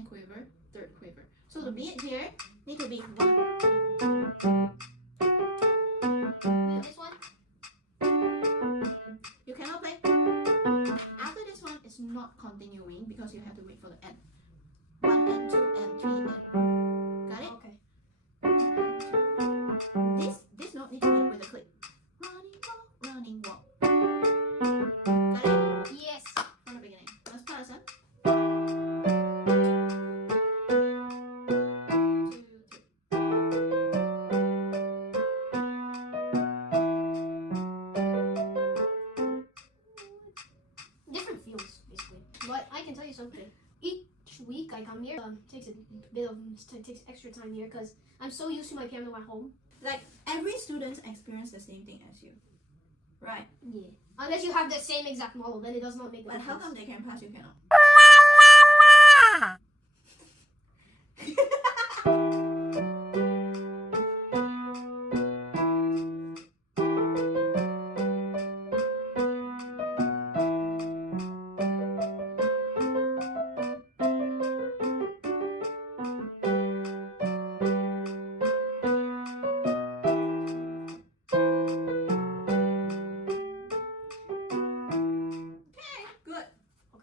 second quiver, third quiver. So the beat here need to be 1. This one, you cannot play. After this one, it's not continuing because you have to wait for the end. 1 and 2 and 3 and got it? Okay. This note needs to be with a click. Running walk. Got it? Yes. From the beginning. Let's pause, huh? 2, 3. Different feels, basically. But I can tell you something. Each week I come here, takes extra time here because I'm so used to my piano at home. Like every student experience the same thing as you, right? Yeah. Unless you have the same exact model, then it does not make a But difference. how come they can pass, you cannot?